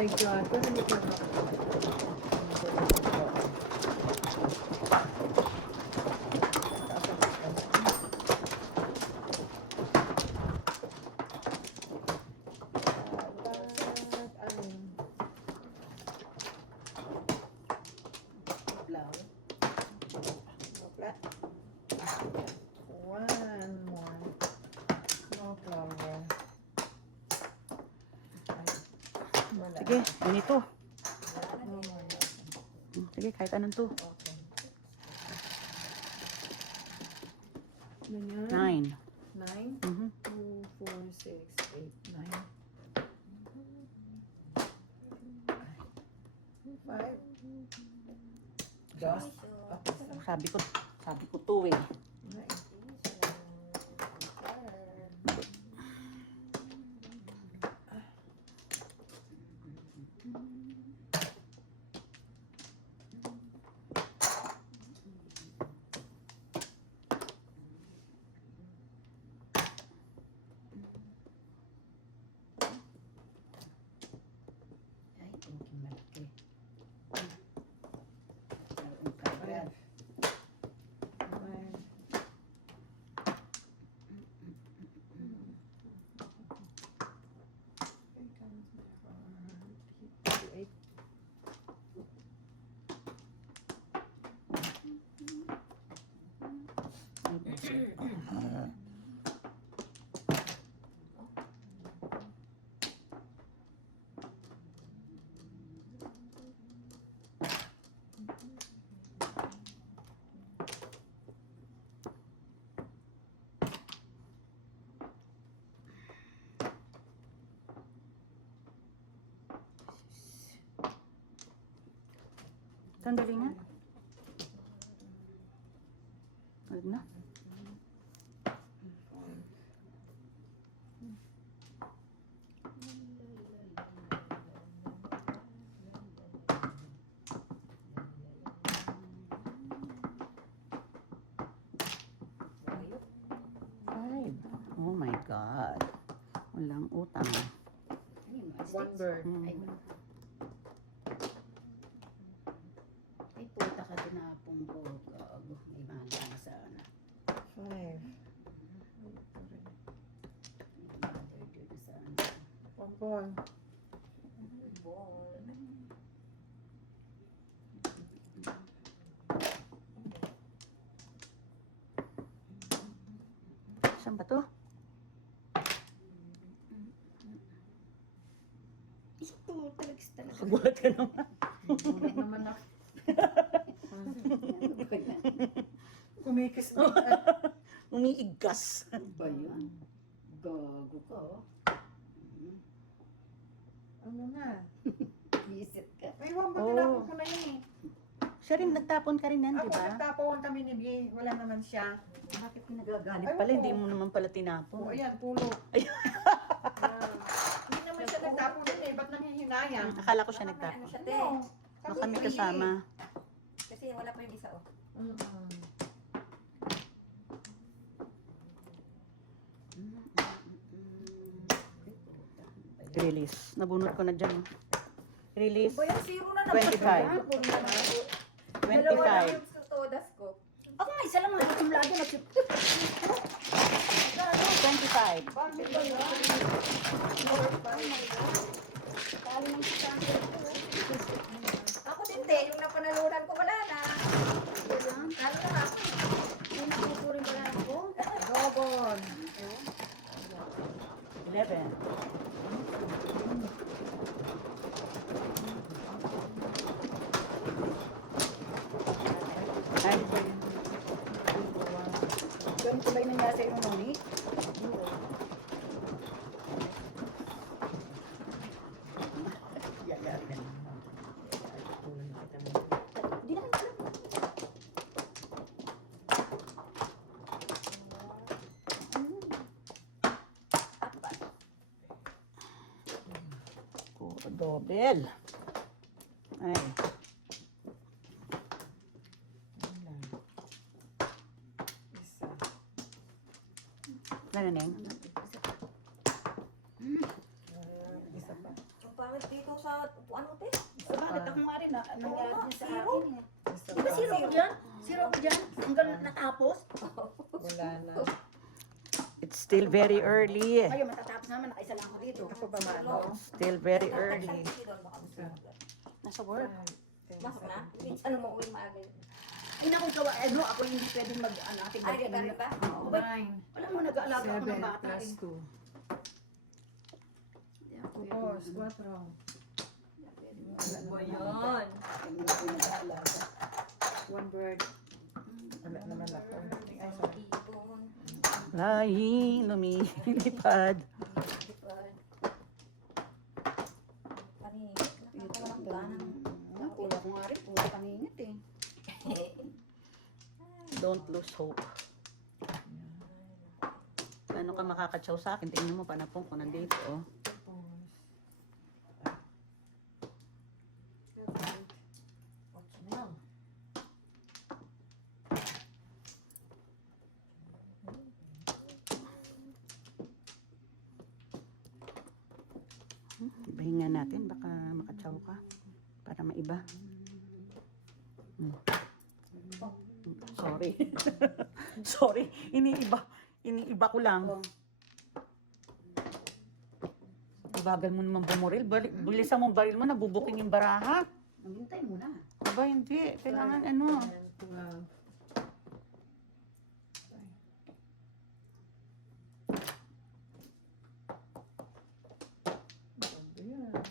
my God. Ganun ito na. One more. No flour. Sige, ganito. No more. Sige, kahit anong to. Okay. Ganyan. 9. 9, Mhm. 2, 4, 6, 8, 9. 5. Just. Okay. Sabi ko to eh. Ay, thinking malaki. Five. Sandali nga. Huwag na. Five. Oh my God. Walang utang. One bird. Ay, puta ka tinapong ko. Gago. May manda na sana. 5. May mother dito sana. One ball. Saan ba to? Ito, talags talaga. Kagulat ka naman. Ulit naman ako. Ano ba yan? Kumikis na. Umiigas. Ano ba yun? Gago ka, oh. Ano na? Visit ka. May one ball Oh. tinapon ko na yun eh. Siya rin, nagtapon ka rin yan, di Ako ba? nagtapon kami ni Bie. Wala naman siya. Bakit pinagagalit Ay, pala? oo. Hindi mo naman pala Oh, tinapon. ayan, pulo. Hindi naman siya nagtapon din eh. Ba't nanghihinayang? Akala ko siya nagtapon. No. Baka kami kasama. Kasi wala pa yung isa, oh. Release. Nabunot ko na dyan. Release. Ba yung zero na naman? 25. 25. Sa todas ko. Ako nga, isa lang nga. Itong lagi na 25. Bakit ba yun? Talo ng isang ako din, yung napanalunan ko, wala na. Talo na ako. Yung nakukurin wala ako. Dobon. 11. Ay, Ganun ko ba yung nangyari sa iyo, Moni? Hindi naman alam. puro dobel. Ay. Isa. Nananeng. Isa pa. pangit dito sa ano te? Bakit ako nga rin, nangyari Oo, niya sa zero. akin eh. Isa Di ba pa. zero ko dyan? Zero ko dyan? Hanggang natapos? Wala na. It's still very early. Ngayon, matatapos naman, nakaisa lang ako dito. Ako pa mano. Still very early. Nasa work. Masok na? Ano mo uwi maaga yun? Ay, naku, gawa, ano, ako hindi pwedeng ating Ay, ka rin ba? Oo, ba? 9, Wala mo, nag-aalaga ako ng 7 bata plus eh. 2. Hindi ako Tapos, pwedeng- 4. Ba yan? hindi ako nag-aalaga. 1 bird. Wala naman ako. Ay, sorry. Ibon. Flying, lumilipad. Lipad. Paningit. Nakakalamang Pula ko nga rin, pula paningit eh. Don't lose hope. Paano ka makakatsaw sa akin? Tingnan mo, panapong ko nandito. Oh. What's lang? Ibahinga natin, baka makatsaw ka. Para maiba. Hmm. Sorry. Sorry. Iniiba ko lang. Oh. Ibagal mo naman bumuril. Bulisan mo baril mo, nabubuking yung baraha. Maghintay muna. Aba, hindi. Kailangan ano. 12. Ayan.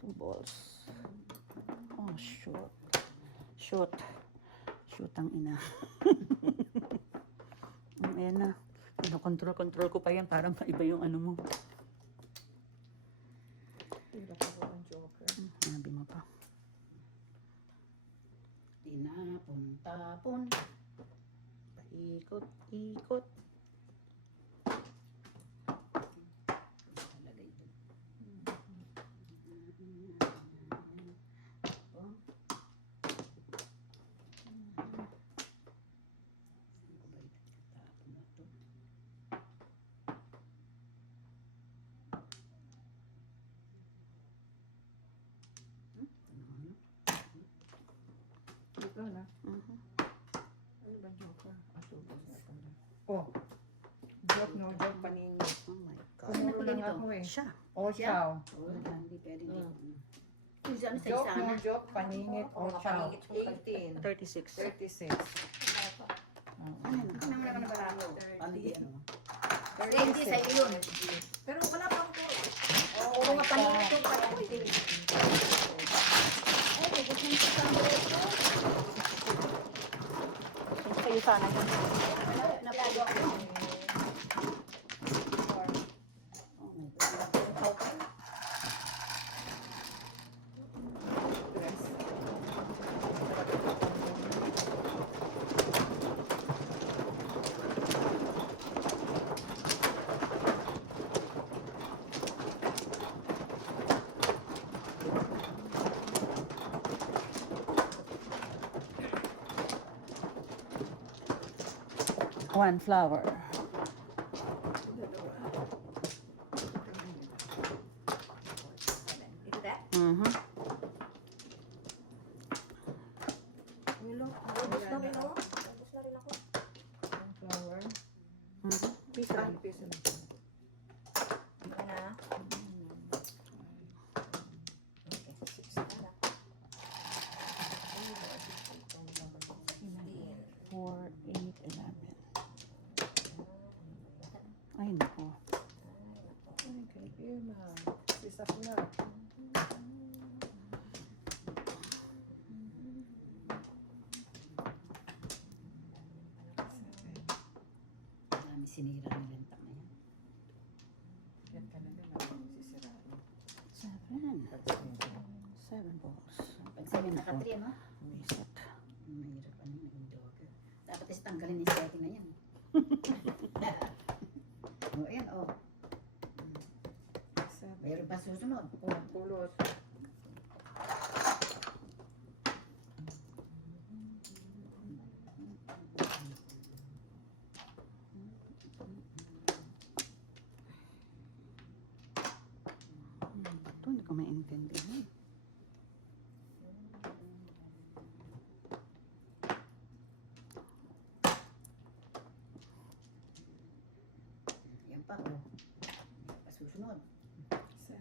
Two balls. Oh, shoot. Shoot. Shoot ang ina. Ayan na. Control ko pa yan para maiba yung ano mo. Hirap ako ang joker. Sinabi mo pa. Tinapon, tapon. Paikot, ikot. Lagay doon. Ito na. Mhm. Ano ba joker? Asubo sa pala. Oh. Joke no joke paningin. Oh my God. Kumuro lang nito? ako eh. Siya. O chow. Wala, hindi pwede dito. Mm. Yung sa ano, sa Joke isa no na. joke paningit o chow. 18. 36. 36. Ano naman ako nabalalo? Paano di ano? 36. Hindi, sa iyo yun. Pero wala pa ako. Oh, Oo nga paningit yung pala ko. Ay, gusto nyo sa ito. Sa'yo sana yun. Napalo ako. Oh my God. One flower. Ito da? Mhm. Nilo. Ubus na rin ako. Ubus na rin ako. Flower. Mhm. Pisa. Ang piso na. Ito na. Four, 8, 11. Ay, naku. Ay, kay Irma. Piece of luck. Marami sinira nila yung tak na yan. Yan ka na din ako sisiraan. 7. 7 balls. Pag sabi Ayun ako. naka-3, ano? Reset. Mahirap ano yung jogger. Dapat is tanggalin yung setting na yan. O, ayan, o. Seven. Mayroon pa susunod. Oh, pulot. Ito, hindi ko maintindihan. Ayan pa, o. Pa susunod. 7.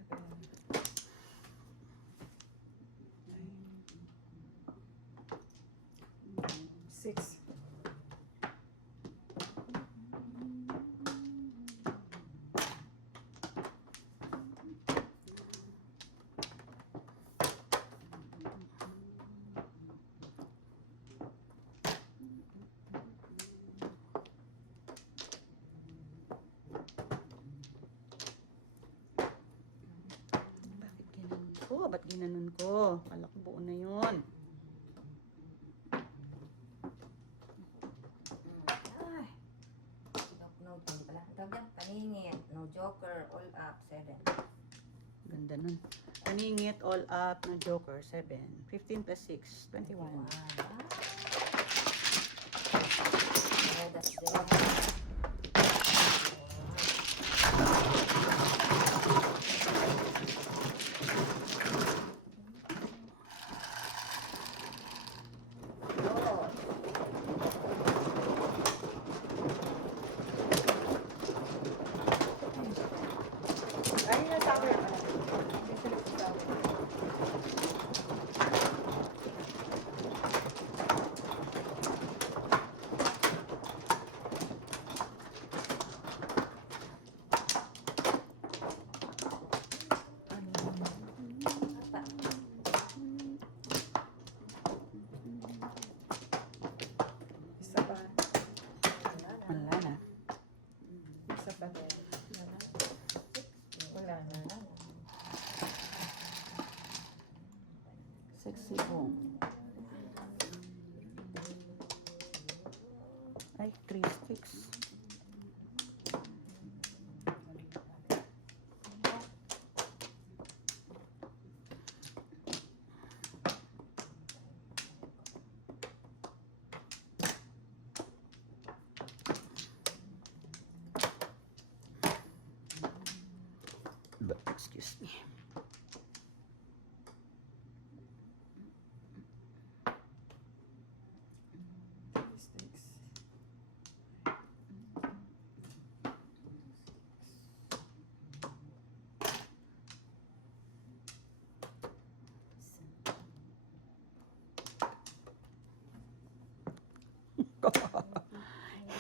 6. Bakit ginanon ko? Ba't ginanon ko? Kala ko buo na yun. Ay. No, hindi pala. Ang tawag yan, paningin. No joker, all up, 7. Ganda nun. Paningit, all up, na joker, 7. 15 plus 6, 21. Wow. Okay, that's good. Ayun yung tower. Dito yung tower. Isa pa. Wala na. Isa pa din. Wala na. Sexy boom. Ay, 3 sticks. Excuse me. Sticks.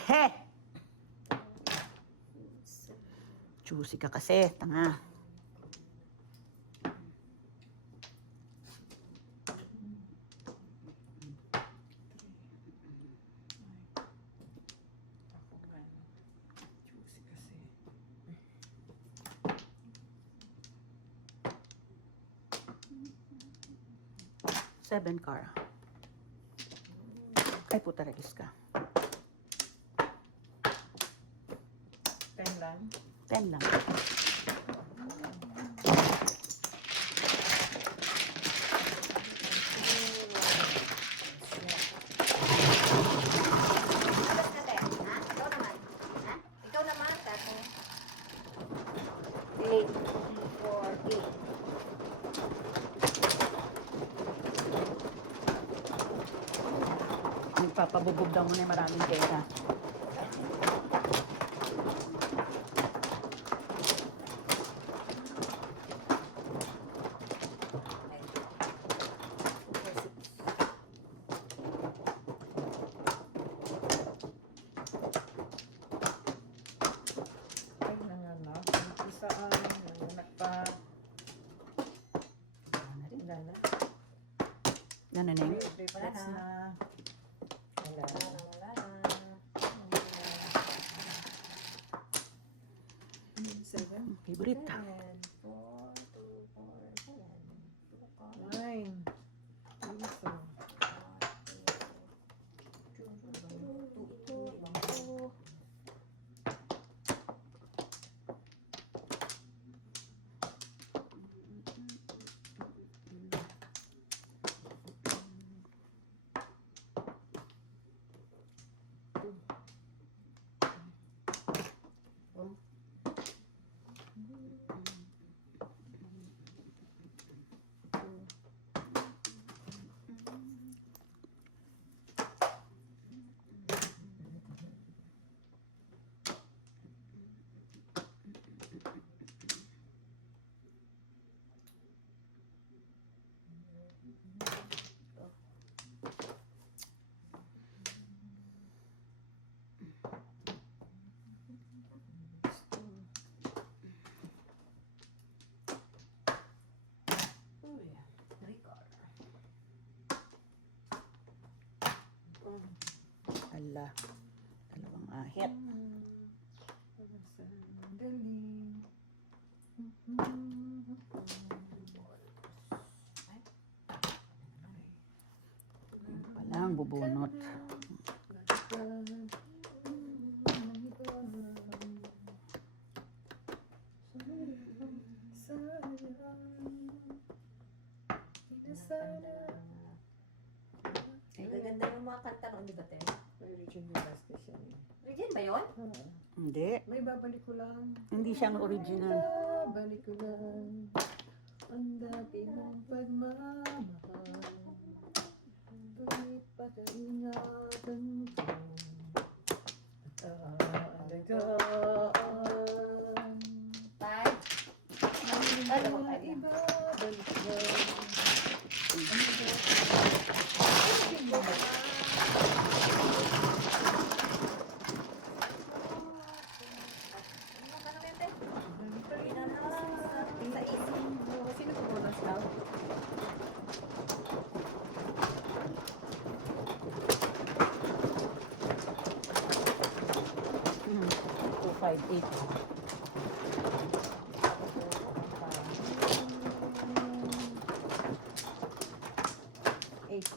He! Juicy ka kasi, tanga. Ako man. Juicy kasi. 7 car. Ay, puta, regis ka. 10 lang. 10 lang. Alas na tayo, ha? Ikaw naman. Ha? Ikaw naman, tato. 8, 4, 8. Nagpapabubog daw mo na yung maraming pera. Ay, nanganak. Isaan. Nanganak pa. Wala na. Ano na yun? Reports na. Wala na. Wala na. 7. Favorite. 7, 4, 2, 4, 7. Hala. Dalawang ahit. Sandali. Palang bubunot. Ang gaganda ng mga kanta noon, di ba, Ter? May Regine Velasquez yan eh. Regine ba yun? Hindi. May babalik ko lang. Hindi siyang original. Babalik ko lang. Ang dati mong pagmamahal. Tuloy pa kaingatan ko. At aalagaan. Five. Ang mga ibabalik lang. Ano ka naman, Ter? Sa isip. Sino ko bonus daw? Hmm. 258. Eight.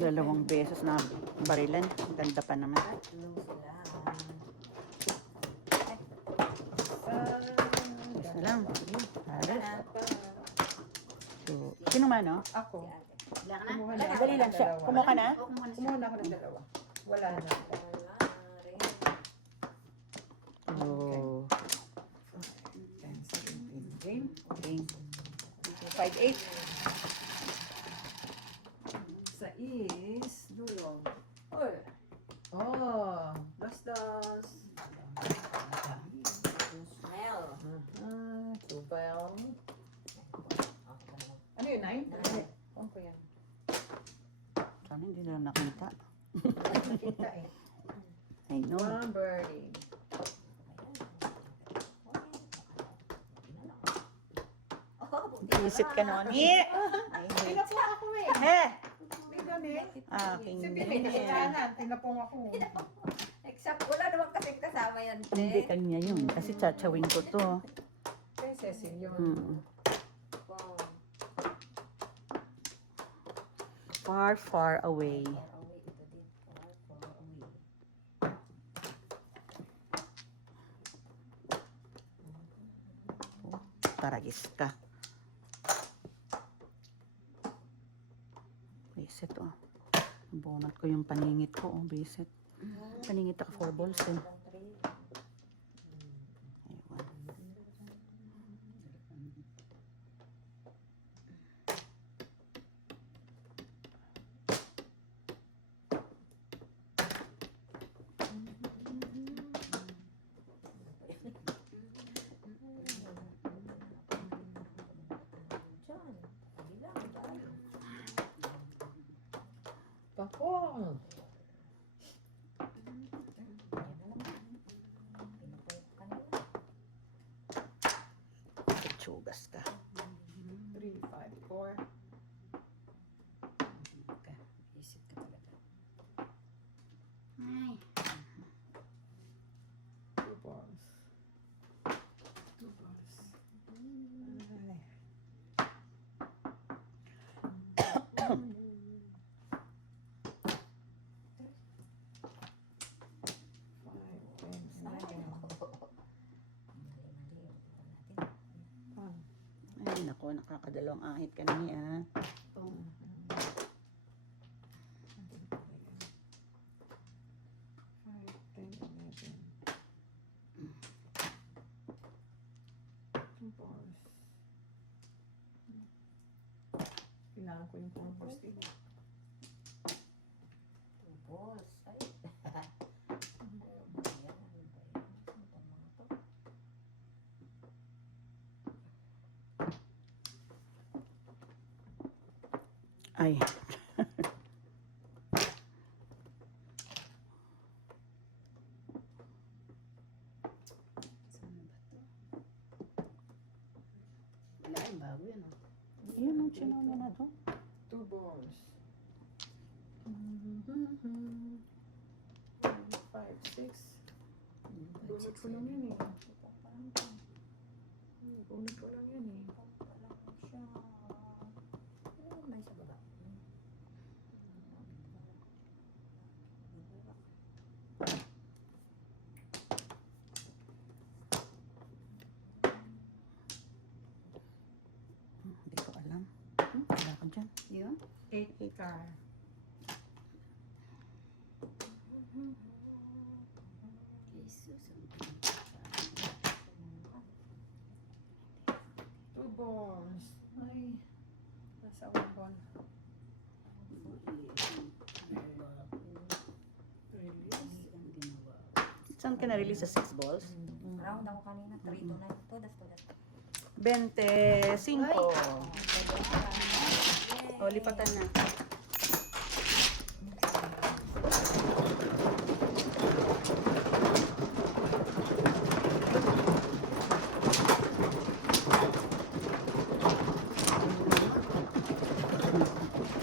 Dalawang beses na barilan. Ganda pa naman. Tatlo sila. Isa lang. Halos. Ano? So, sino man, no? Ako. Wala ka na? Kumuha Wala na. Dali lang siya. Kumuha ka na? Oo, kumuha na siya. Kumuha na ako ng dalawa. Wala na. Wala rin. Oh. 10, 17. Game. Okay. 5, 8. Sa is, dulong. Uy. Oh, das. Smell. Tubel. Ano yun, 9? Ano ko yan? Sana hindi na nakita. Kita eh. I know. One birdie. Isip ka noon. Eh! I hate. Tinapong ako eh. Eh! May ganit. Aking Si Billy, kasalanan. Tinapong ako. Except, wala naman kasing kasama yan, Te. Hindi kanya yun. Kasi tsachawin ko to. Kay Cecil yun. Hmm. Wow. Far, far away. Far away, ito din. Far away. Taragis ka. Bisit, oh. Bunot ko yung paningit ko, oh. Bisit. Paningit ako 4 balls, eh. Ayun. Diyan. Bilang, dyan. Pakong. Tsugas ka. 3, 5, 4. Isip ka talaga. 2 balls. 2 balls. Ay. Ay, naku, nakakadalawang ahit ka na niya. Kailangan ko yung purpose dito. Balls. Ay. Ano ba yan? Ano ba yan? Ano ba mga to? Ay. Yun ang chinono na to. 2 balls. 5, 6. Bunot ko lang yan eh. Bunot ko lang yan eh. May sa baba. Hindi ko alam. Wala ko dyan. Yun. 8 car. Two balls. Ay. Nasa one ball. Saan ka na-release sa 6 balls? Round ako kanina. 3 to 9. Todas. 25. O, lipatan na.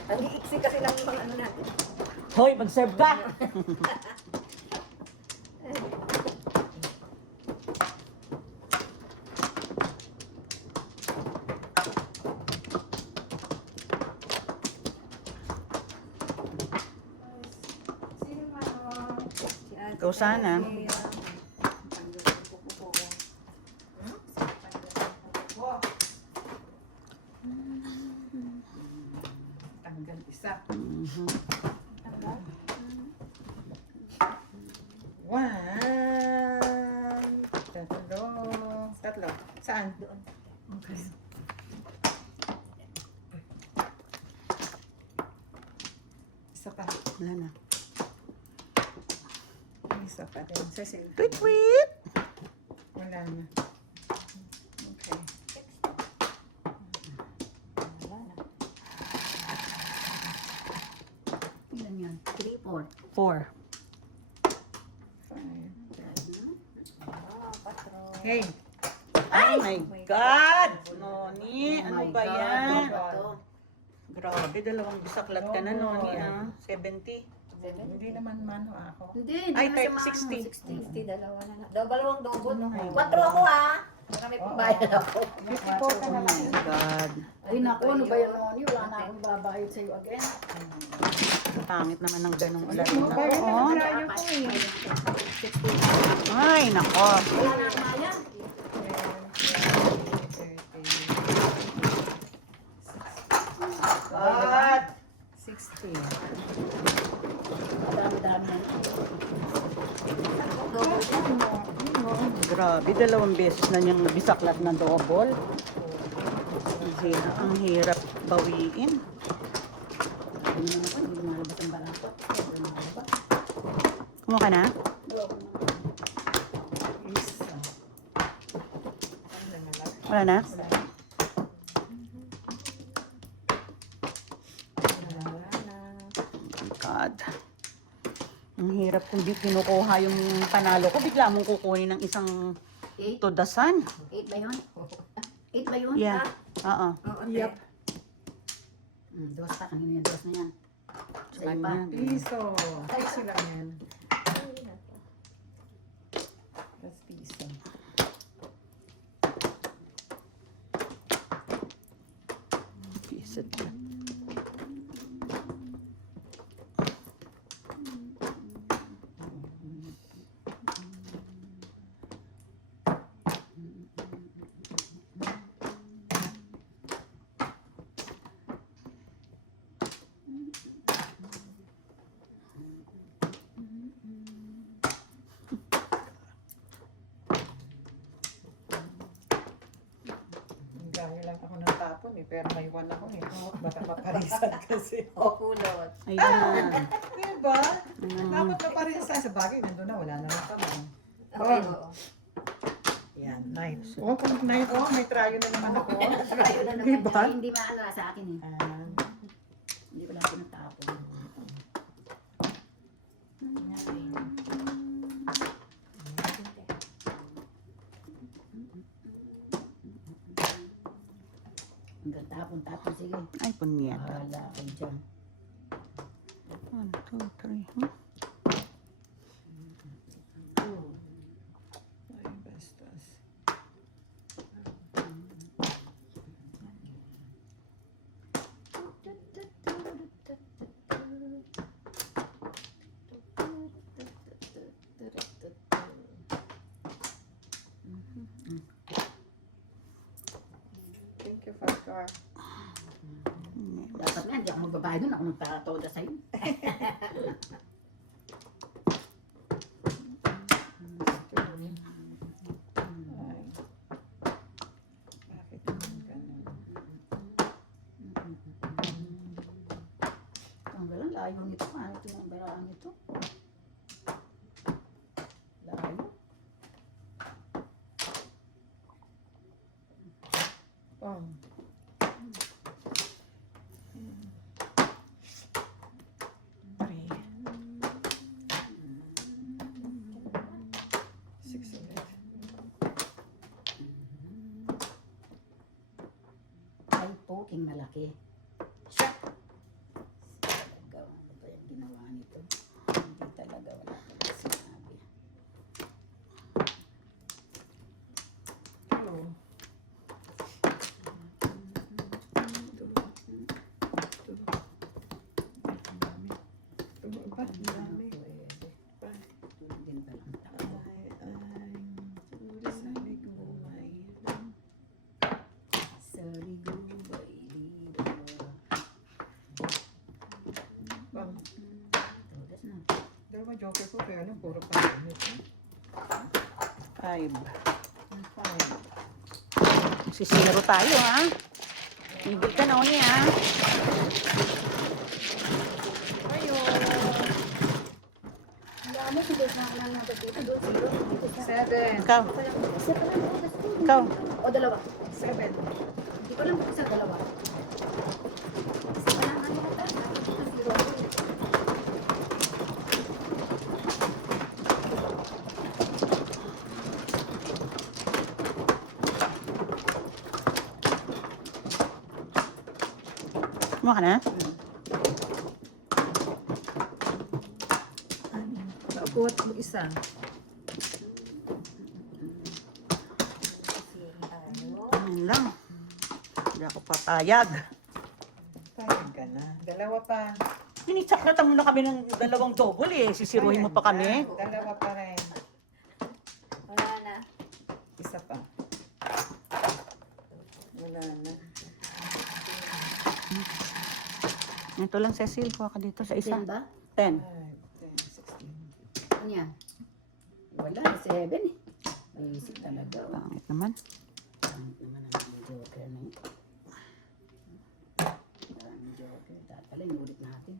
Ang iiksi kasi lang yung mga ano natin. Hoy, mag-serve ka! Sino man? Ikaw sana. Wow. Tanggal isa. One. Tatlo. Saan? Doon. Okay. Isa pa. Wala na. Isa pa din. Cecil. Tweet, tweet! Wala na. Okay. Ilan yan? 3, 4. 4. Five. Patro. Hey. Oh my God! Noni, Oh ano my ba God, yan? ano ba to? Grabe, dalawang bisaklat ka na, Noni, ah. 70. Hindi naman mano ako. Hindi, Ay, naman type sa mga 60. 60, dalawa na. Dalawang double. Oh my 4 ako ha. Baka may pambayad ako. 54 ka na Oh lang. my God. Ay, naku, ano ba yun, Noni? Wala na akong babayad sa'yo again. Pangit naman ng ganong ulat. Ano ba yun? Oo. Ang ko eh. Ay, nako. Wala na akong bayad. 60. Dami-dami na. Grabe, dalawang beses na niyang bisaklat na double. Ang hirap bawiin. Hindi naman ako, hindi malabas ang balakot. Kumuha ka na? Isa. Wala na? God. Ang hirap kung di kinukuha yung panalo ko. Bigla mong kukunin ng isang 8? tudasan. 8 ba yun? 8 ba yun? Yeah. Oo. Yep. Dos pa. Ano yun? Dos na yan. Sa'yo pa. yan. Piso. Piso lang yan. That's piso. Pisit ka. Gaya lang ako ng tapon eh, pero may one ako eh. Baka maparisan kasi. O kulot. Ayan. Diba? Mm. Dapat maparisan sa bagay. Nandun na, wala naman pa man. Okay, oo. Yan, nine. Oh, kung nine, oh, may trayo na naman ako. Ayun na naman. Diba? Ay, hindi maalala sa akin eh. Ah, Hindi ko lang pinatapon. Hanggang tapon, sige. Ay, punyeta. Bahala kayo dyan. 1, 2, 3. you, Fatcar. Dapat nga, hindi ako magbabayad doon. Ako magtatoda sa'yo. Ay. Bakit naman ganun? Tanggalan, layo nito. Ano tinanggalaan nito? Layo. Oh. 3. 6 ulit. Ay, poking malaki. Siya! Talaga, ano ba yung ginawa nito? Hindi talaga, wala talaga sinabi. Hello. Ba? Dami. Pa. Din pa lang tao. Sabi ko, may Sarigo, bailido. bang. Todas na. Dalawa joker ko, kaya ano, puro panginit. 5. 5. Sisiro tayo, ha? Ibig ka na, Oni, ha? Dami, sige, sa mga nagkakita doon, zero. 7. Ikaw. Isa pa lang po, tas Ikaw. o dalawa. 7. Hindi ko lang po sa dalawa. Isa pa lang, ano ka? Zero. Mo ka na? Nakuha mo isa. Ayan lang. Hindi ako papayag. Payag ka na. Dalawa pa. Minitsak na kami ng dalawang double, eh. Sisiruhin mo pa kami. Dalawa pa rin. Wala na. Isa pa. Wala na. Ito lang, Cecil. Kuha ka dito sa isa. Ten ba? 10. 5, 10, 16. Ano yan? Wala, 7 eh. Naisip talaga. Pangit naman. Pangit naman ang joker na yun. Maraming joker. Tatala, inulit natin.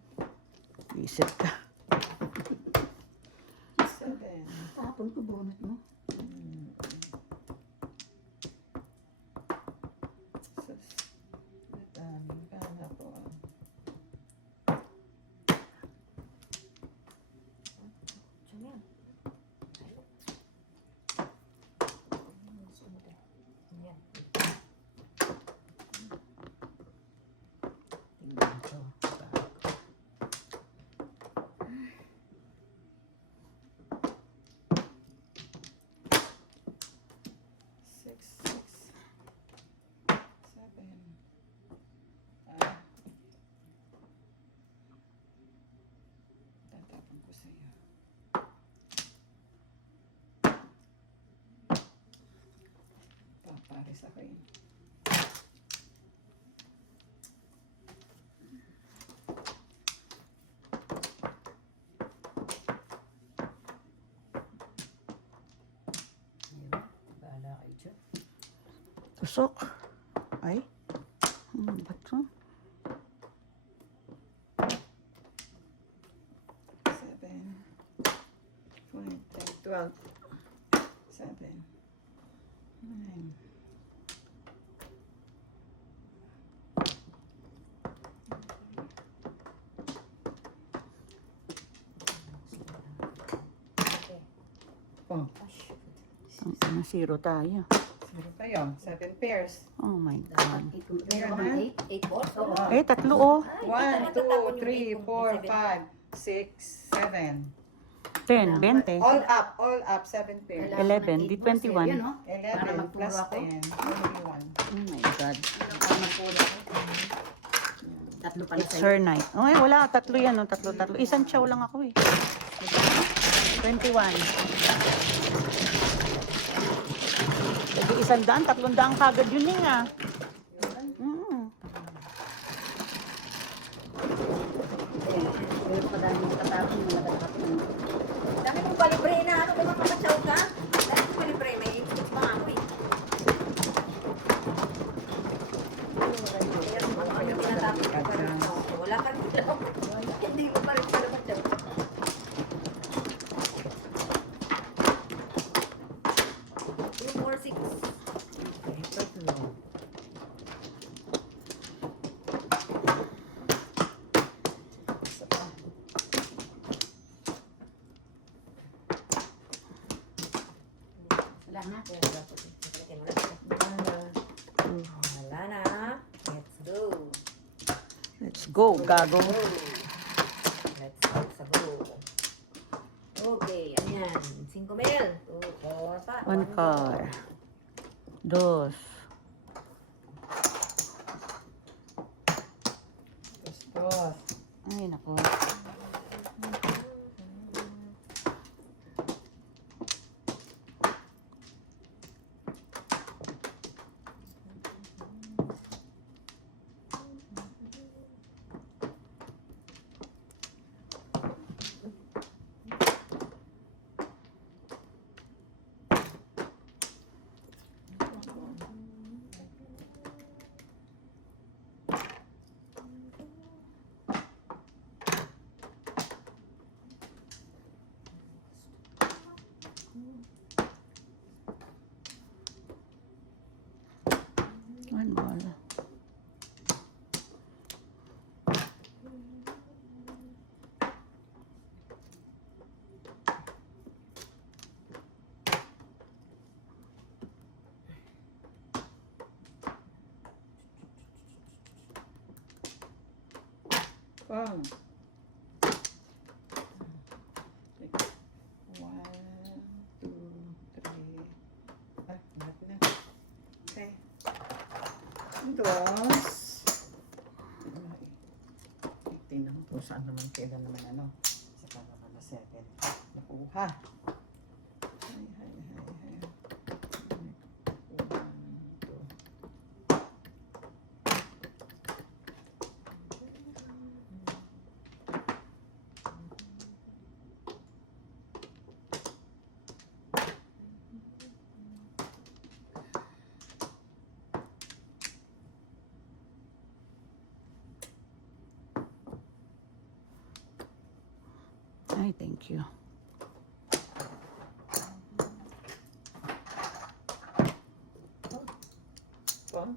Isip ka. 7. Tapon ko bonus mo. Sus. Daming kana po. Yan. Yan. Tingnan ko. 6, 6, 7. Tatapon ko sa iyo. Papares ako yun. Ayun, bahala kayo dyan. Tusok. Ay. Ba't to? 7, 20, 12, 7, 9. Oh, Ang zero tayo. zero kayo. 7 pairs. Oh my Dapat God. Meron meron na? 8. 8 balls. Oo. Eh, tatlo, oh. 1, 2, 3, 4, 5, 6, 7. 10, 20. All up, 7 pairs. 11, di 21. 11 magpuro plus ako. 10, only 1. Oh my God. Para magpula ko. Tatlo pala It's sa'yo. her night. Oh, wala. Tatlo yan, oh. Tatlo. Isang chow lang ako, eh. 21. Pwede 100, 300 kagad yun, Ning, ah. Wala yan. Pero padami yung tatapon mo lahat ng Dami mong palibre na ano kung makapatsaw ka. Dami mong palibre, may ikot pa ako eh. Kaya kung ano yung tinatapos ko pa rin. Wala ka rin lang. Hindi ko pa rin pala matsaw. 2 more 6. isa pa. Wala na. Wala na. Let's go. Let's go, gago. Let's go sa go. Okay, ayan. 5 mil. 2, 4, pa. One car. Dos. Tostos. Ay, nako. One ball. Pang. 1, 2, 3. Ah, lahat na. Okay. Dos. Tingnan mo kung saan naman kailan naman ano. Sa kanya na 7. Nakuha. Hay, hay, hay, hay. 1, 2. Ay, thank you. Pang.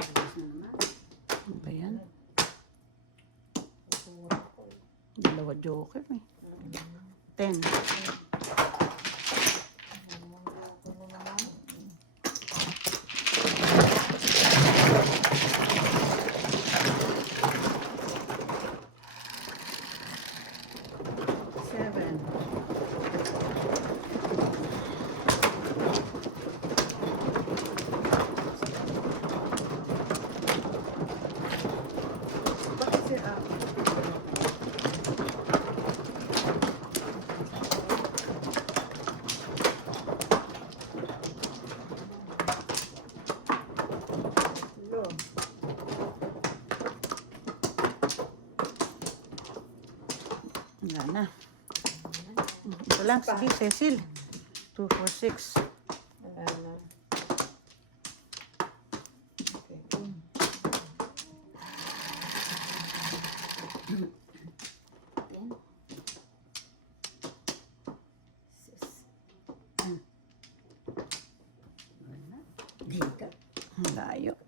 Tapos na naman. Ano ba yan? Dalawa joker eh. 10. Seven. Bakit si Lo. Wala na. Ito lang, sige, Cecil. 2, 4, 6. Wala na. Okay. Ten. Sis. Wala. Dito. Layo.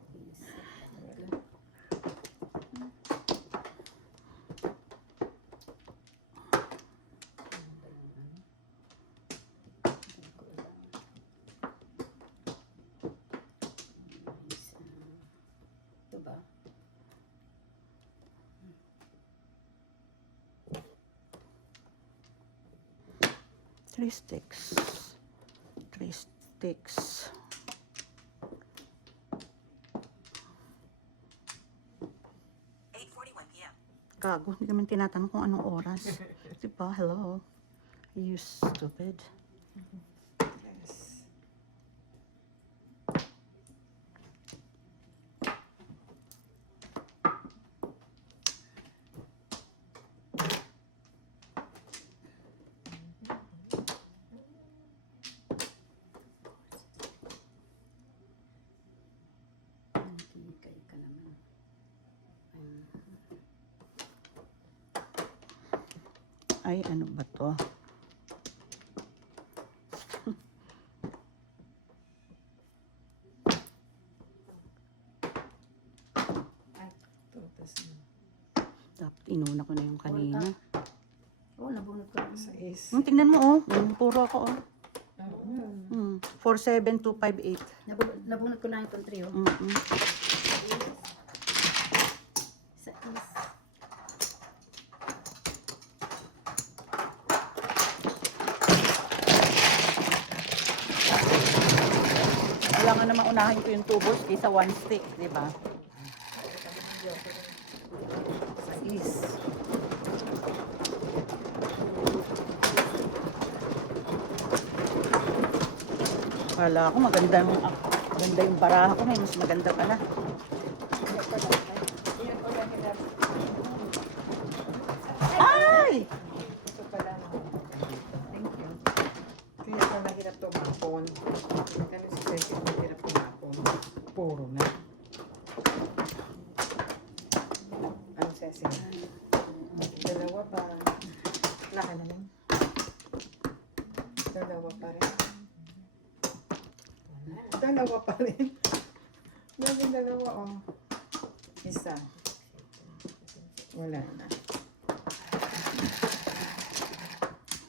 Ito ba? Three sticks. 3 sticks. Gago, hindi naman tinatanong kung anong oras. Diba? Hello? You stupid. Yes. Ay, ano ba to? Ito, tas Dapat inuna ko na yung kanina. Oo, nabunot ko. sa is. Tingnan mo, oh. Puro ako, oh. Oo. 47258. Nabunot ko lang itong trio. Mm-mm. Sa is. Wala nga naman unahin ko yung 2 balls kaysa 1 stick, di ba? Sa is. Wala ako, maganda yung baraha ko. May mas maganda pala. Ay! Ito pala. Thank you. Kaya pa mahirap tumapon. Kano si Cecil mahirap tumapon. Puro na. Ano Cecil? Dalawa pa. Laka na lang. Dalawa pa rin. Dalawa pa rin. Dalawa oh. Isa. Wala na.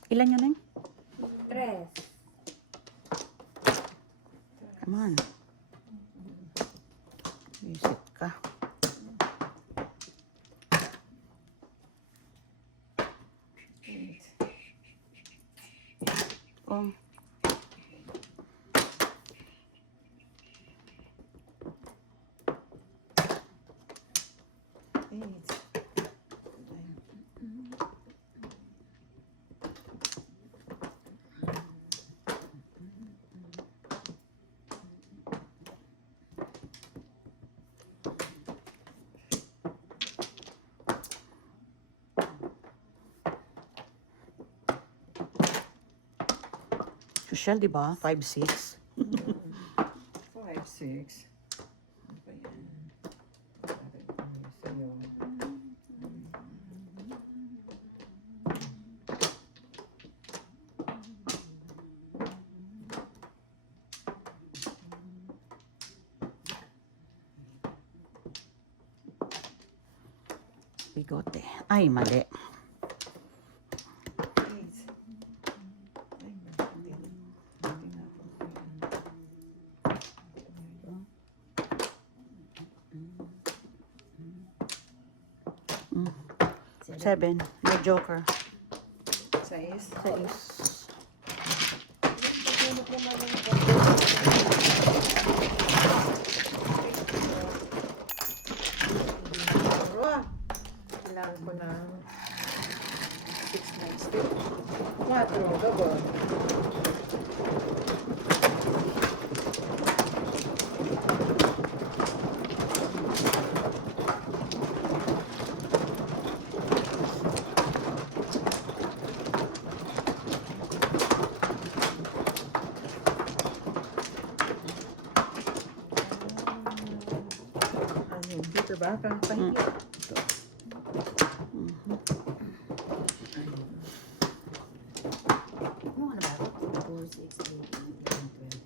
Ilan yun, Neng? 3. Come on. Visit ka. Eight. Oh. Eight. Social, di ba? 5-6. 5, 6. Ano ba yan? Bakit ano sa'yo? Bigote. Ay, mali. 8. Ay, hindi. Tinapon ko yan. 7. No joker. 6. 6. Kailangan ko ng 6 nights. 4, double. Ano, dito ba? Kang pahingi. Ano ba? 4, 6, 8, 9, 10,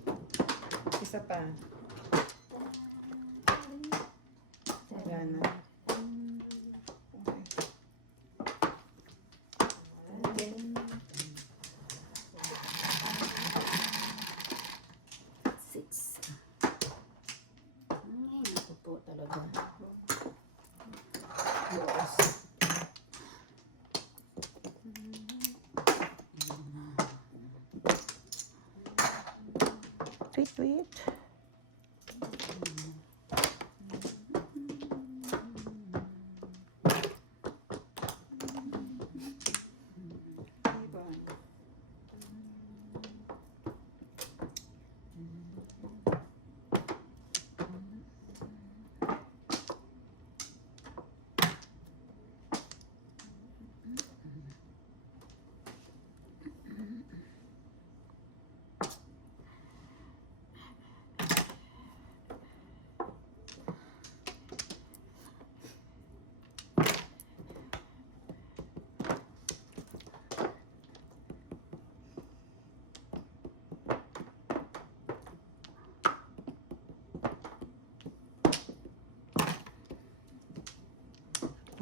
12. Isa pa. Wala na. Okay. 6. Ay, naku po talaga. Bukas. Tweet, tweet. Diba?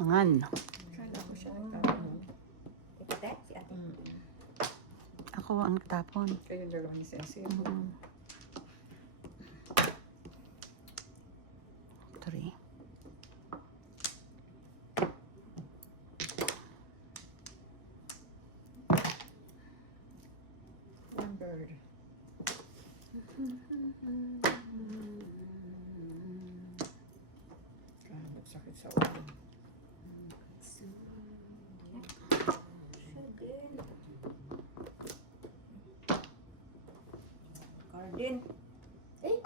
Angan. Kala ko siya nagtapon. Ate, si ate. Ako ang tapon. Kayo dalawa ni Sensei. Three. One bird. Sakit sa ulo. Garden. Eh,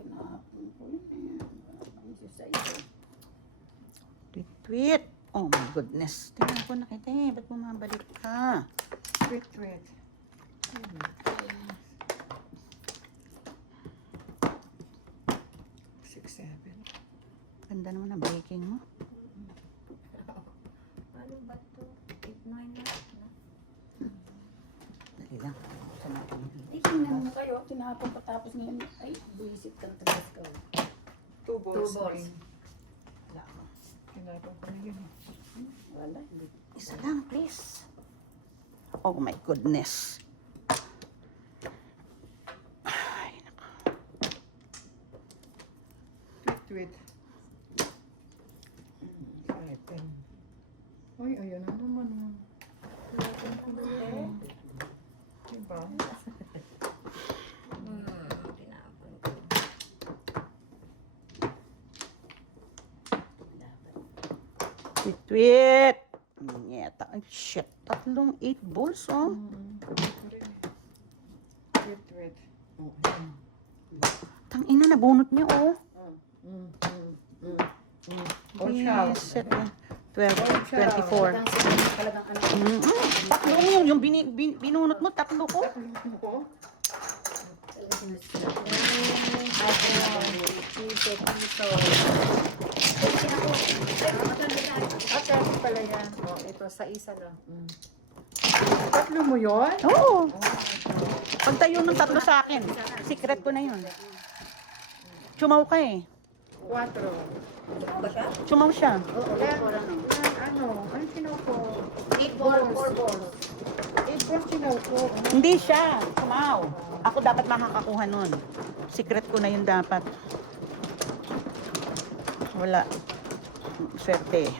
tinapon ko na yan. Ang sisay. Tweet, tweet. Oh my goodness. Tingnan ko na kita eh. Ba't bumabalik ka? Wait, wait. 6, 7. Ganda naman ang baking mo. Ano ba to? 8, 9 na. Dali lang. Saan natin? Tingnan mo kayo, tinapon patapos ngayon. Ay, buisit kang tagas ka. 2 balls. Two balls. Wala ko. Tinapon ko na yun. Wala. Isa lang, please. Oh my goodness. Ay, naku. Wait, wait. 5, 10. Ay, ayun na naman. Tinapon ko na yun. Diba? Tinapon ko. Tweet, tweet. Nyeta. Ay, shit. Tatlong 8 balls, oh. Wait, wait. Oh, ayun. Tangina, nabunot niya, oh. All shout. Yes, 12, 24. Talagang ano. Tatlo mo yung binunot mo, tatlo ko. Ako? Talagang sinusunod. At pala yan. Oh, ito sa isa lang. Tatlo mo yun? Oo. Pagtayo ng tatlo sa akin. Secret ko na yun. Chumaw ka eh. 4. Ba siya? Chumaw siya. Ano kinuko? 8 balls, 4 balls. 8 balls kinuko. Hindi siya. Chumaw. Ako dapat makakakuha nun. Secret ko na yun dapat. Wala. Swerte.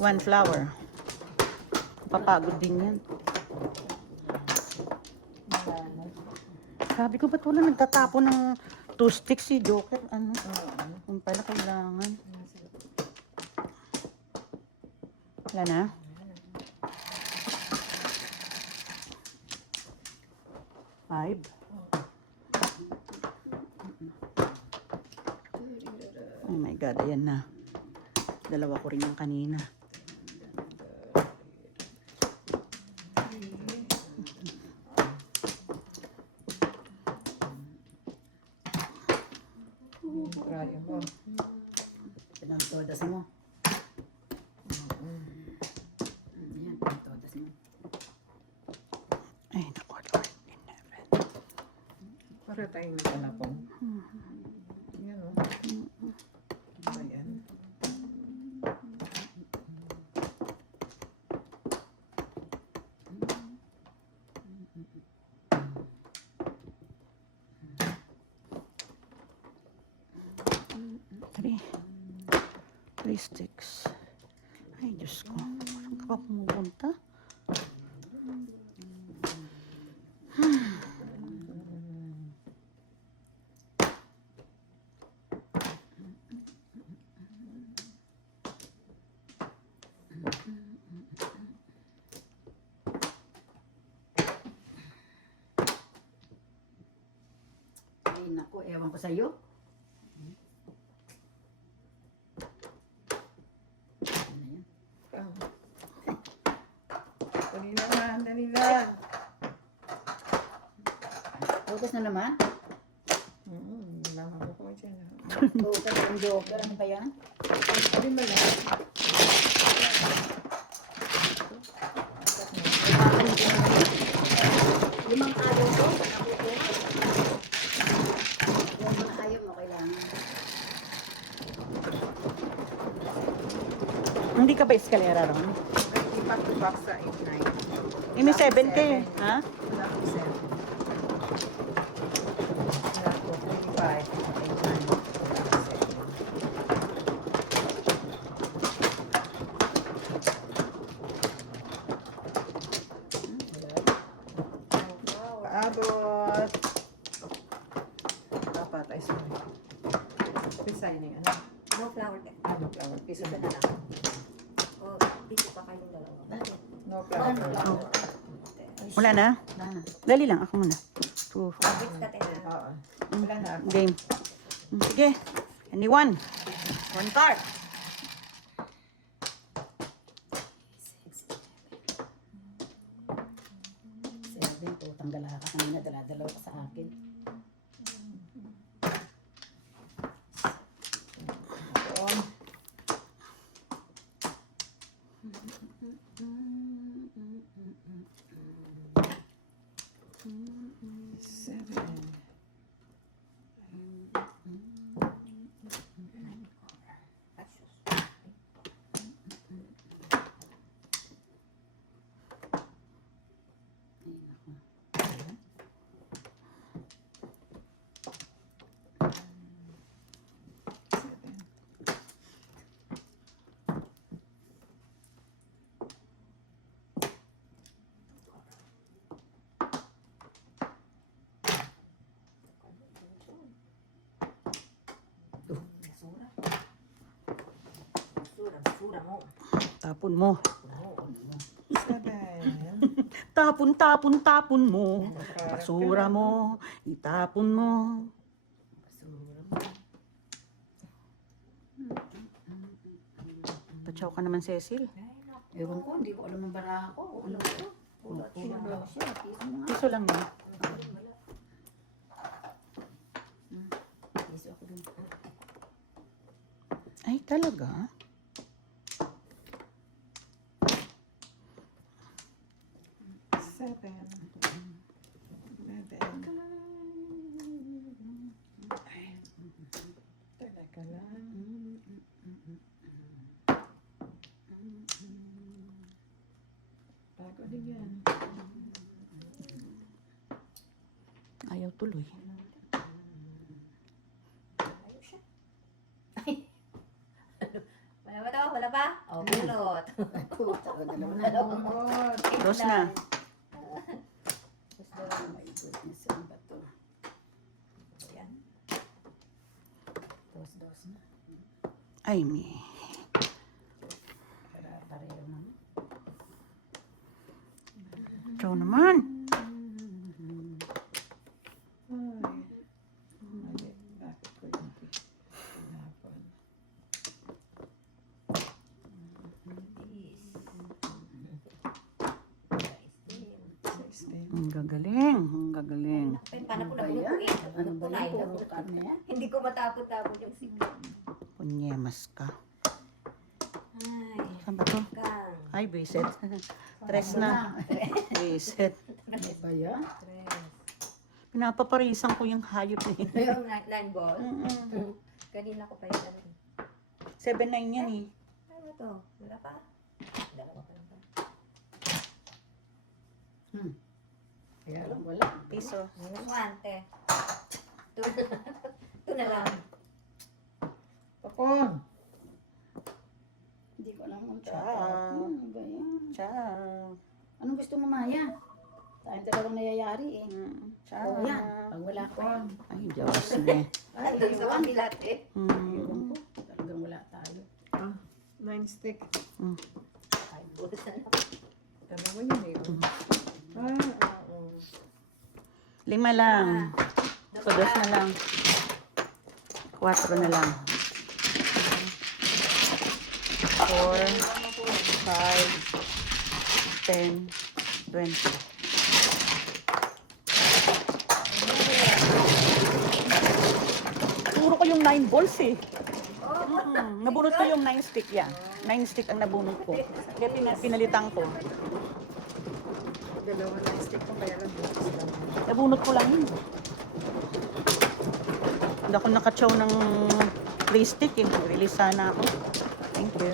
One flower. Papagod din yan. Sabi ko, ba't wala nagtatapon ng 2 sticks si Joker? Ano? Kung pala kailangan. Wala na? Five. Oh my God, ayan na. Dalawa ko rin yung kanina. Kaya mo. Pinagtodas mo. Ayan, pinagtodas mo. Ay, naku, Lord in heaven. Para tayong nakalapong. Yan o. Ayan. Three sticks. Ay, Diyos ko. Saan ka pa pumupunta? Ay, naku, ewan ko sa'yo. Dali lang, dali lang. Todas na naman. Nalaman ko dyan. Todas ang Joker. Ano ba yan? Dali mo lang. Limang araw ko. Nakuha. Hindi ka ba eskalera ron? Ipak to back sa 8-9. Eh, may 7 ka eh. Ha? Wala ko 7. Wala ko 3-5. 8-9. Wala ko 7. Paabot. Dapat ay sorry. Resigning, ano? No flower ka. Ano, flower. Piso Isa na na lang. O, busy pa kayong dalawa. Bakit? No flower. Wala na? Wala na. Dali lang, ako muna. 2, Bits ka tayo. Oo. Wala na ako. game. Sige. Anyone? One card. Seven po, tanggal ka kanina, dala-dalaw ka sa akin. On. Seven. Sura mo. Tapon mo. Seven. Tapon, tapon, tapon mo. Basura mo. Itapon mo. Patsaw ka naman, Cecil. Ewan ko, hindi ko alam ang baraha ko. Ano ko? Pulo siya. Piso mo nga. Piso lang yun. Piso ako dun. Ay, talaga? Seven. Ay, talaga lang. Bago din yan. Ayaw tuloy. Ayos siya. Wala ba daw? Wala pa? O, pulot. Puta, dalawa na lang. Dos na. Oh my goodness, ano ba to? Yan. Dos na. Ay, may. Pareho naman. Patsaw naman. Ay. Mali. Bakit ko hindi tinapon? Sixteen. Ang gagaling. Ang gagaling. Paano ko nabulot ko eh? Ano ba Nabulot yun? ko Puro karne yan? Hindi ko matapot-tapot yung sigla. Punyemas ka. Ay, Saan ba to? kang. Ay, bisit. Tres na. Bisit. Ano ba yan? Tres. Pinapaparisan ko yung hayop na yun. Yung line ball. Mm-mm. Kanina ko pa yun. Ano? 7-9 yan eh. Ano ba to? Wala pa? Dalawa pa lang pa. Kaya lang wala. Piso. Minus one, te. Two na lang. Tapon. Hindi ko alam kung Ciao. Ano ba yan? Ciao. Anong gusto mo, Maya? Tayong dalawang nayayari eh. Ciao. O yan, pag wala ko. Ay, Diyos me. Ay, doon sa kabila, te. Ewan ko, talagang wala tayo. Ah, 9 stick. Ay, butas na lang. Dalawa yun eh. Oo. 5 lang. So, 2 na lang. 4 na lang. 4, 5, 10, 20. Puro ko yung 9 balls eh. Nabunot ko yung 9 stick yan. 9 stick ang nabunot ko. Kaya pinalitan ko. Dalawa na stick ko kaya lang bukas lang. Nabunot ko lang yun. Hindi ako nakachaw ng 3 stick eh. Release sana ako. Thank you.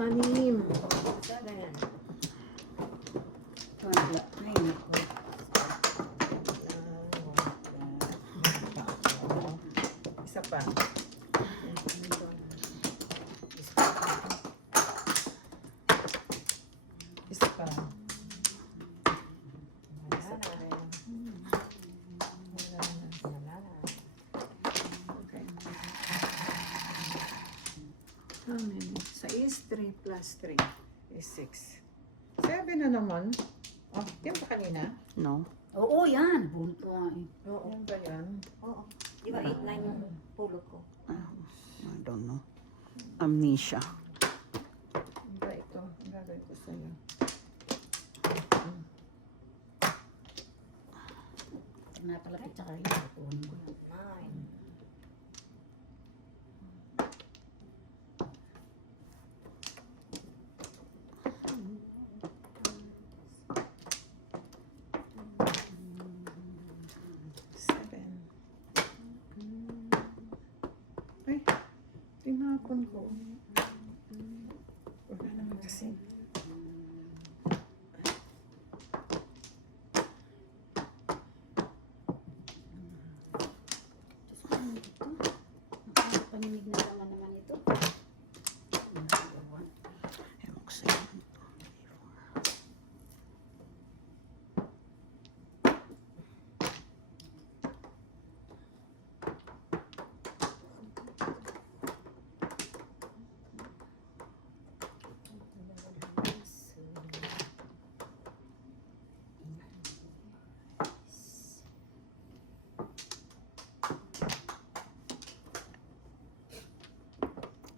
Anim. 7. Wala. Ay, naku. Isa pa. Isa pa. Wala na. Wala na. Okay. How many? 3 plus 3 is 6. 7 na naman. Oh, yan ba kanina? No. Oo, yan. Bunot ko nga eh. Oo. Yan ba yan? Oo. Di ba 8, 9 yung pulot ko? I don't know. Amnesia. Yan ba ito? Ang gagawin ko sa'yo. Pag napalapit sa kayo, kukunin ko yan. 9. Seven. Ay, tinapon ko. Wala naman kasi. Diyos ko, ano ito? Nakapaninig na naman ito. Nakagawa. Ewan ko sa'yo.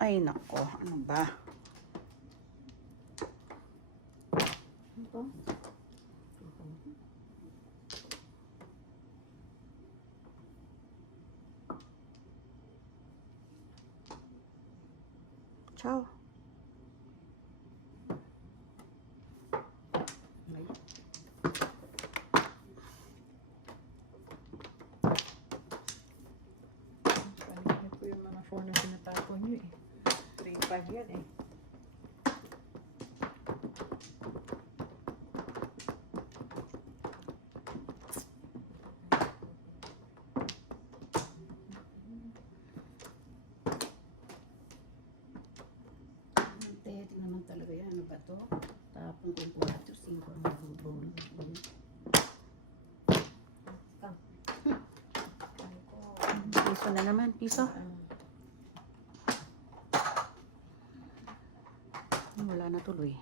Ay, nako. Ano ba? Ito? Ciao. Ay, Panig niyo po yung mga phone na tinatapon niyo eh. 3-5 yan eh. ante, naman talaga yan. Ano ba to? Tapon ko yung 4, 5 ang mabubulong. Piso na naman. Piso. Wala na tuloy.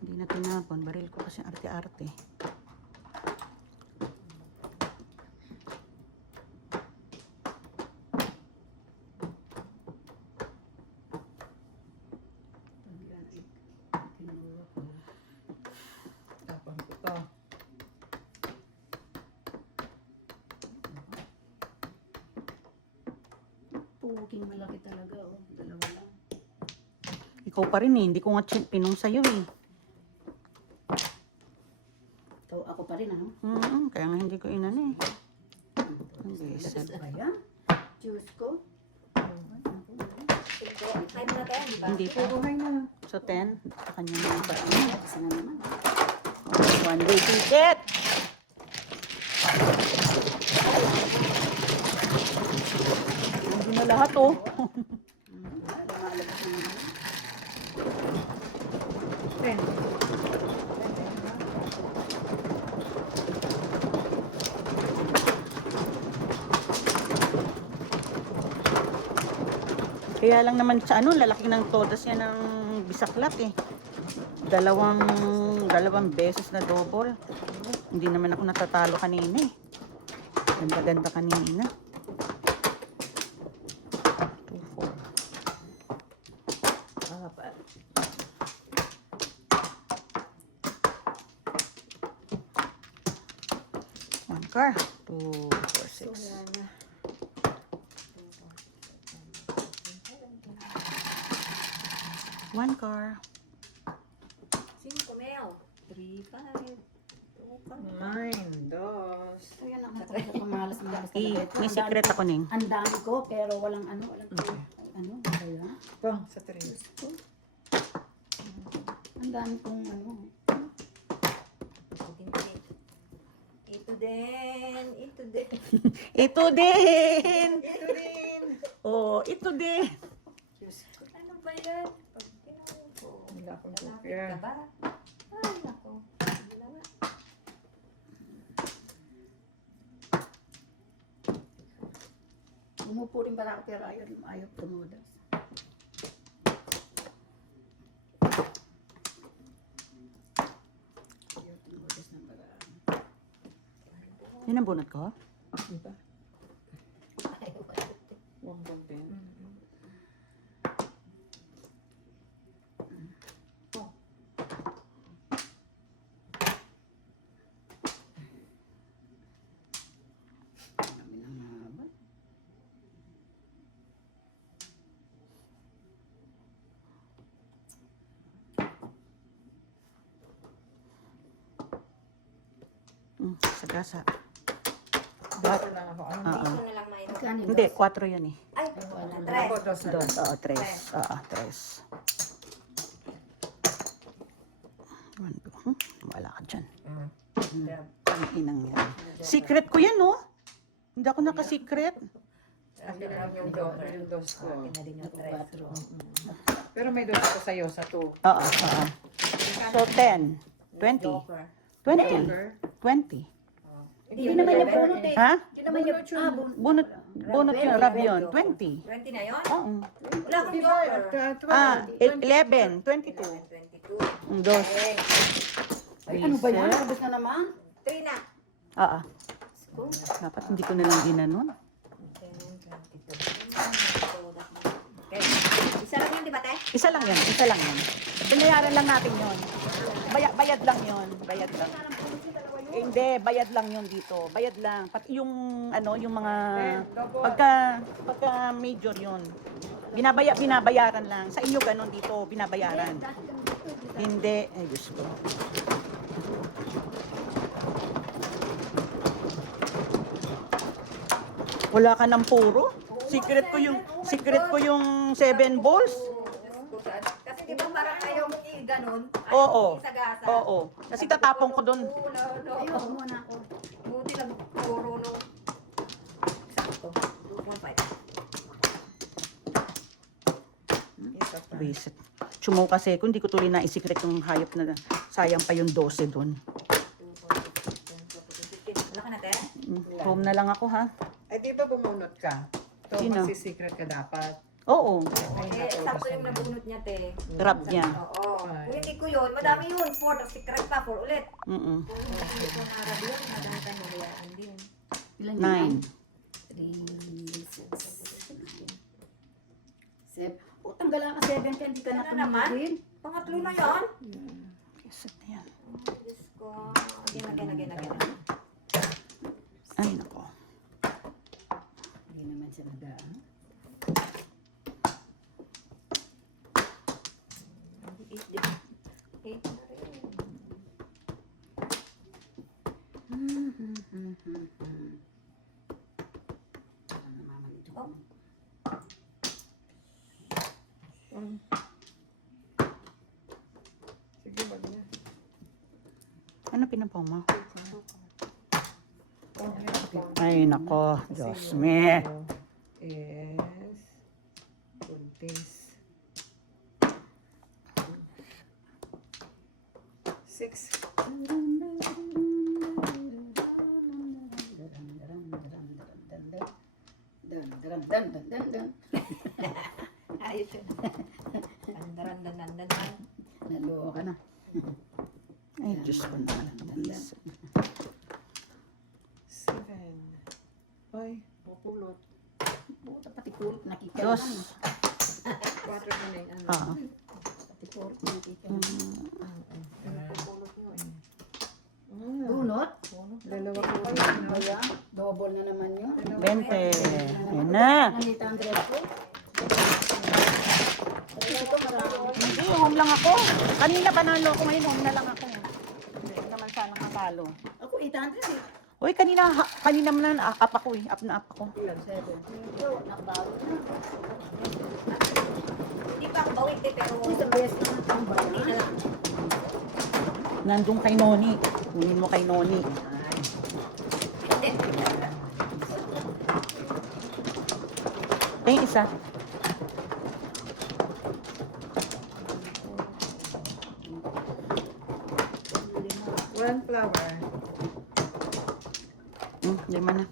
Hindi na tinapon. Baril ko kasi arte-arte. Kinuha ko. Tapon ko to. Puking malaki talaga. Oh. Dalawa lang. Ikaw pa rin eh. Hindi ko nga pinong sa'yo eh. Ikaw, ako pa rin, ano? Kaya nga hindi ko inano eh. Hindi, Labas sad. na ba yan? Diyos ko. Ito, 5 na tayo, di ba? Hindi pa. Buhay na. So 10. Kanya naman pa. Isa na naman. One day ticket. Hindi na lahat oh. Lumalabas na naman. 10. Kaya lang naman sa ano, lalaki ng todas yan ng bisaklat eh. Dalawang beses na double. Hindi naman ako natatalo kanina eh. Ganda-ganda kanina. 2, 4. Apat. One car. 2, 4, 6. One car. 5 mil. 3, 5. 2, 9. 2. Ito yan ang talaga basta ito. may secret ako ning. Ang dami ko, pero walang ano, walang Okay. ano, kaya. Ito, sa 3. Ang dami kong ano. Ito din. Ito din. Ito din. Ito din! Oh, ito din. Diyos ko. Ano ba yan? Pag ginawa ko. Wala akong Lalapit kopya. ka ba? Ay, nako. Wala nga. Umupo rin pala ako, pero ayaw tumudas. Ayaw tumudas ng marami. Yan ang bunot ko. Diba? Ay, wala. Huwag bang din. Dami ng haba. Sa gasa. Dito lang ako. Ano? Oo. Ito na lang may Magkano yun? Hindi, 4 yan eh. Ay, Wala. tres. Ako, dos na Dos, lang. oo, 3. Oo, 3. Wala ka dyan. Grab. Ang inang yan. Secret ko yan, no? Hindi ako naka-secret. Akin na lang yung yung dos ko. Akin na din yung tres. Quatro. Pero may dos ako sa'yo sa 2. Oo, oo. So, 10. 20. Joker. 20. 20. Hindi naman yung bunot eh. Ha? Hindi naman yung Bunot, bunot yun, rab yun. 20. 20 na yun? Oo. Wala akong Diba? joker. Ah, 11. 22. 22. Dos. Ay, ano ba yan? Nabos na naman? 3 na. Oo. Dapat hindi ko na lang ginanon. 10, 22. Okay. Isa lang yun, di ba, te? Isa lang yan, isa lang yan. Binayaran lang natin yun. Bayad lang yun. Bayad lang. Eh, hindi, bayad lang yun dito. Bayad lang. Pati yung, ano, yung mga, pagka major yun. Binabayaran lang. Sa inyo ganun dito, binabayaran. Hindi. Ay, Diyos ko. Wala ka ng puro? Secret ko yung 7 balls. Kasi di ba parang ayaw mo i-ganon? Oo. Isagasa. Oo. Kasi tatapong ko doon. Ayoko muna ako. Buti lang puro nung sakto. 2.5. Isa pa. Visit. Chumo kasi kung hindi ko tuloy na i-secret yung hayop na sayang pa yung 12 doon. 2.5. Wala ka na, te? Home na lang ako ha. Ay, di ba bumunot ka? So, Sino? magsi-secret ka dapat. Oo. Eh, sakto yung nabunot niya, te. Rab niya. Oo. Kung hindi ko yun, madami yun. 4, tapos secret pa, 4 ulit. Mm-mm. Kung hindi ko narab yun, madami tayong nabiyaan din. Ilan 9. 3, 6, 7. O, tanggalan ka 7 ka, hindi ka na Ano naman? tumigil. Pangatlo na yan. Visit na yan. Diyos ko. Again. Ay, nako. Hindi naman siya nagaan. Eight na rin. Ano naman ito? Oh. Sige, wag na. Ano pinapaw mo? Oh, Ay, nako. Diyos me. Is buntis. 6. Ayos yun. Dandaran. Naloko ka na. Ay, Diyos ko naman. Visit. 7. Ay, pupulot. Puta, pati pulot nakikita Dos. lang. 4 na na yung ano. Oo. Pati pulot nakikita lang. Pupulot mo eh. Bunot? Dalawa po. Kaya, double na naman yun. 20. Ayun na. Nandito ang dress ko. Ito marami. Hindi, home lang ako. Kanina panalo ako, ngayon home na lang ako. Hindi ko naman sana katalo. Ako 800 eh. Uy, kanina mo na up ako eh. Up na up ako. 7. Ito, nakabawi na. Hindi pa ako bawit eh, pero Isang beses naman tambay. hindi na lang. Nandun kay Noni. Kunin mo kay Noni. Yung isa. One flower. Lima na.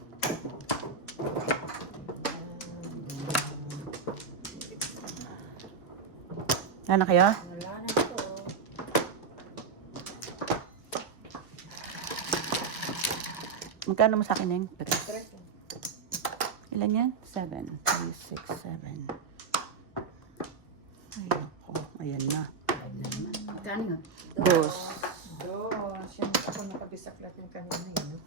Ano kaya? Wala na ito. Magkano mo sa akin, Neng? Ilan yan? 7. 3, 6, 7. Ay, naku. Ayan na. Magkano yun? Dos. Dos. Yan ako nakabisaklat yung kanina yun.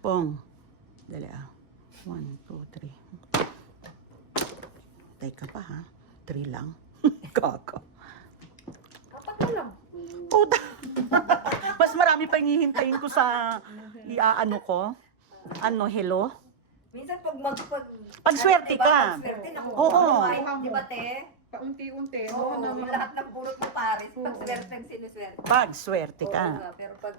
Pong. Dali ah. 1, 2, 3. Tay ka pa ha? 3 lang. Kaka. Apat na lang. Puta. Mas marami pa hihintayin ko sa iaano ko. Ano, hello? Minsan Pag swerte ka. Pag swerte, naku. Oo. Di ba, te? Paunti-unti. Oo, No, no, lahat ng purot mo pares. Pag swerte ang sinuswerte. Pag swerte Oo ka. nga, pero pag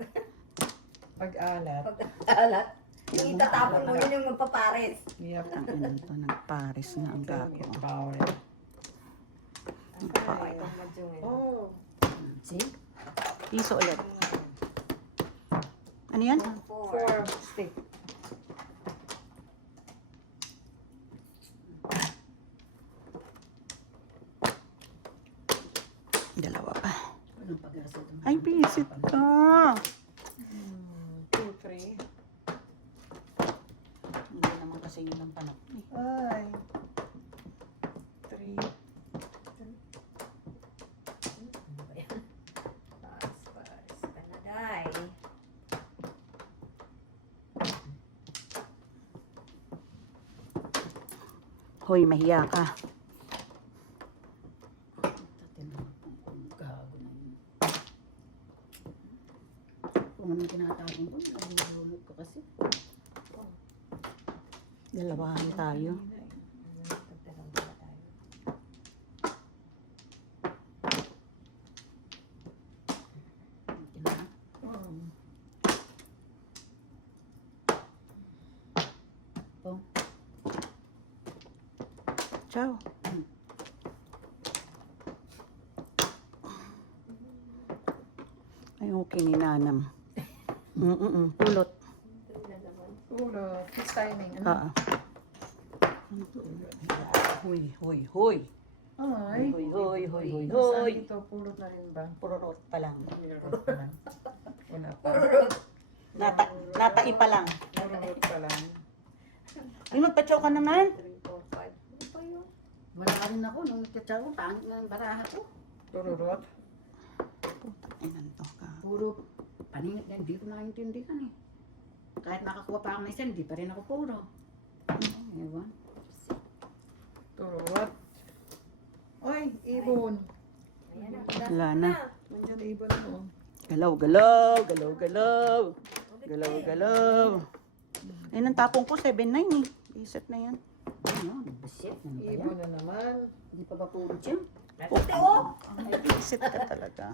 Pag-alat. alat, yung itatapon mo yun yung magpapares. Yep. Ang ina to, nagpares na ang gago. Power. Ay, itong madyong eh. Oh. See? Piso ulit. Ano yan? 4 stick. Dalawa pa. Walang pag-asa doon. Ay, pisit ka. 2, 3. Hindi naman kasi yun ang panak eh. Ay. 3. Pares, kanaday. Hoy, mahiya ka. Gago na yun. Kung anong tinatapon ko, nalulunod ko kasi. Dalawahan tayo. Tagtagang pala tayo. Kina, po. Ciao. Ay, okay ni Nanam. Pulot. Ulo. Kiss timing. Ah. Hoy, hoy, hoy. Ay. Hoy, hoy, hoy, hoy, Saan hoy. ito? Pulot na rin ba? Purorot pa lang. Pulot pa lang. Wala pa. Natai pa lang. Pulot pa lang. Ay, magpachaw ka naman. 3, 4, 5. Ano pa yun? Wala rin ako nung kitsa ko, pangit na ang baraha ko. Tururot. Putang inan to ka. Puro paningit na hindi ko maintindihan eh. Kahit makakuha pa ako ng isa, hindi pa rin ako puro. Ewan. Tururot. Oy, ibon. Ayan na. Wala na. Nandiyan ibon mo. Galaw, galaw, galaw, galaw. Galaw, galaw. Ayun ang tapong ko, 7-9 eh. Iset na yan. Ano, busit na ba yan? Ibon na naman. Hindi pa ba puro siya? Ate, oh! Ay, iset ka talaga.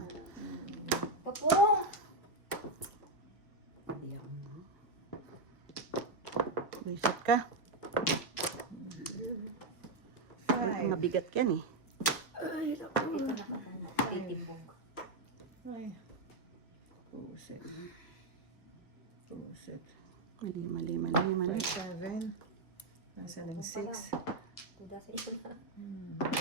Papong! Hindi ako. Iset ka. 5. Mabigat yan eh. Ito na kapana. Titibog. Ay. Puset. Puset. Mali, mali, mali, mali. 7. Nasa ng 6. Kuda sa ito na.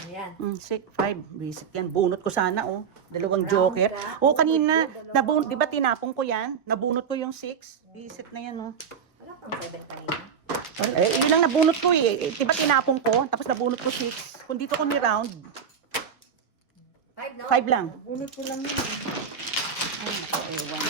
Ayan. 6, 5. Basic yan. Bunot ko sana oh. Dalawang joker. Oh, kanina, nabunot, di ba tinapong ko yan? Nabunot ko yung 6. Bisit na yan oh. Wala pang 7 kanina. Eh, yun lang nabunot ko eh. Di ba tinapong ko? Tapos nabunot ko 6. Kung dito ko ni round, 5, no? 5 lang. Bunot ko lang yun. Ay, naku, ewan.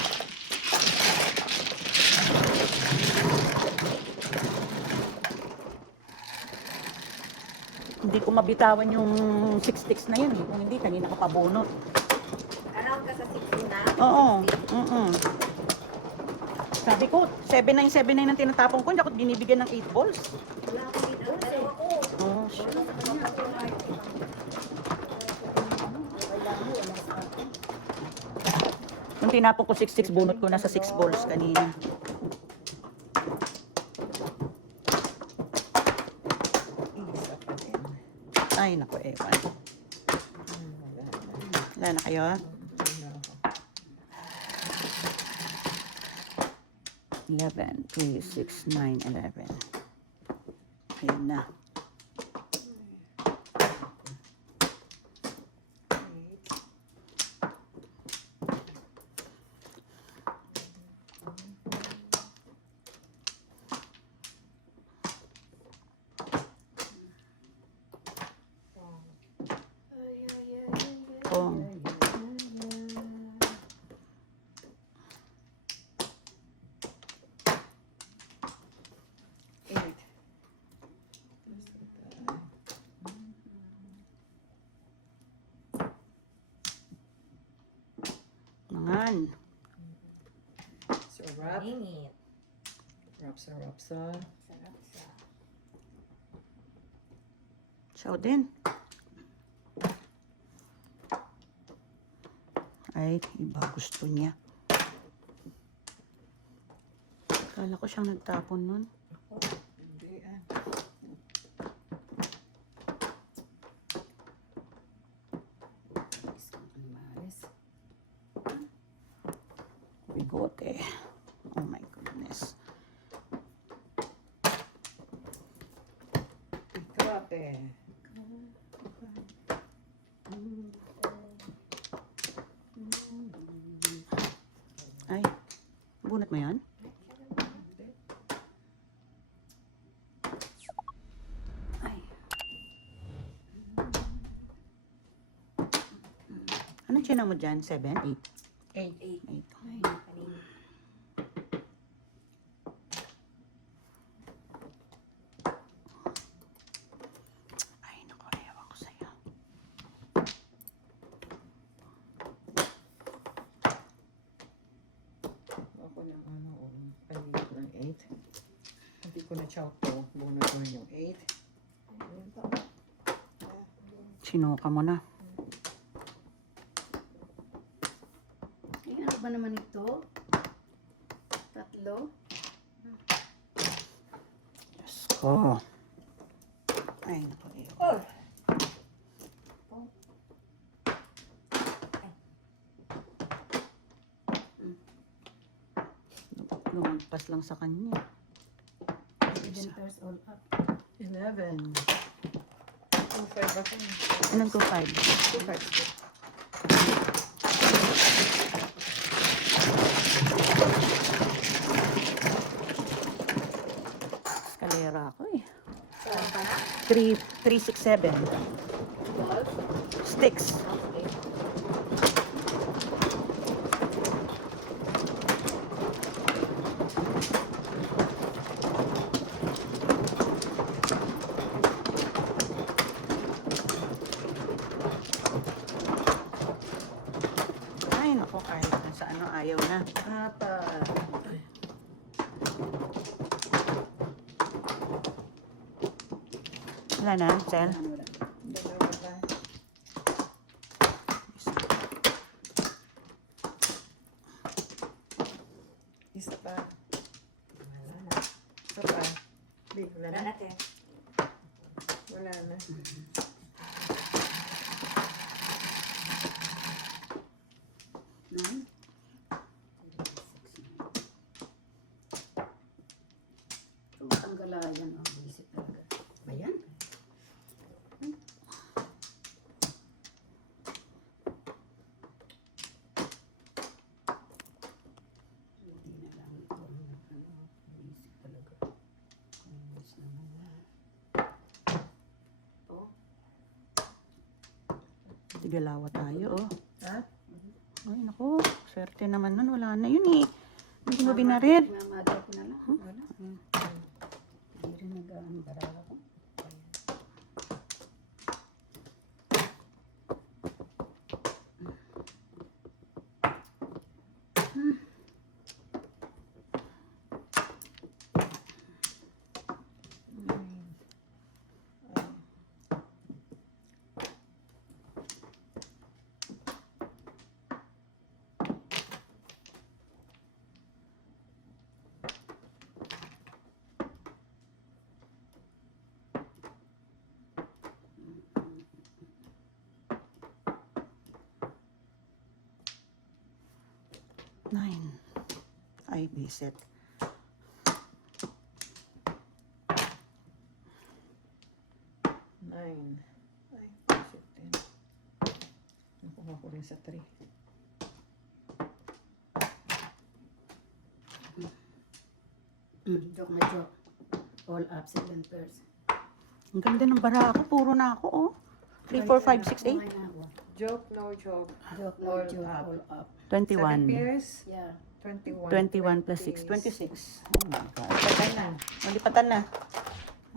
Hindi ko mabitawan yung 6 sticks na yun. Eh. Kung hindi, kanina ka pa bunot. Around ka sa 60 na? Oo. Sabi ko, 7979 ang tinatapon ko. Hindi ako binibigyan ng 8 balls. Wala ko dito. Dalawa ko. Oh, shit. Nung tinapon ko 6-6, bunot ko na sa 6 balls kanina. Isa pa din. Ay, naku, ewan. Wala na. Wala na kayo? Wala ako. 11, 3, 6, 9, 11. Ayun na. Oh. Eight. Mangan. So, wrap. Paningit. Rapsa. Sarap sa. Siya din. Ay, iba gusto niya. Kala ko siyang nagtapon nun. Hindi ah. Bigote. Oh my goodness. Ikape. Ay, bunot mo yan? Ay. Anong tsina mo dyan? 7, 8? 8. 8. Ay, paningit. Ay, naku, ewan ko sa'yo. Ako ng paligid ng 8. Hindi ko na chow to. Bunot ko yung 8. Ayun pa. Sinuka mo na. Ay, ano ba naman ito? Tatlo? Diyos ko. Ay, naku, ewan. Oh! Lumagpas lang sa kanya. Inventors all up. 11. 2-5 ako. Anong 2-5? 2-5. Eskalera ako eh. Saan pa na? 3, 6, 7. Golf? Sticks. Okay. Ay, naku, kahit na sa ano, ayaw na. Apat. Wala na, Sel? Dalawa ba? Isa pa. Wala na. Isa pa. Di, wala Wala na. natin. Wala na. Nine? Tumatanggal yan. Oh. Isip talaga. Ayan. Hindi na lang ito. Isip talaga. Ayos naman yan. Oh. Tigalawa tayo, oh. Ha? Ay, naku, swerte naman nun. Wala na yun eh. Hindi mo binarid. Mamadal ko na lang. Wala. Hindi rin nag-aambara ako. 9. Ay, bisit. Nine. Ay, bisit din. Nakuha ko rin sa 3. Joke na joke. All up, 7 pairs. Ang ganda ng bara ako. Puro na ako, oh. 3, 4, 5, 6, 8. Joke, no joke. Joke na All joke, up. all up. 7 21. pairs, Yeah. 21. 21 plus 6. 26. Oh my God. Patay na. Malipatan na.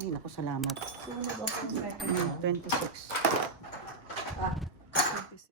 Ay, naku, salamat. Sino mag-open second? 26.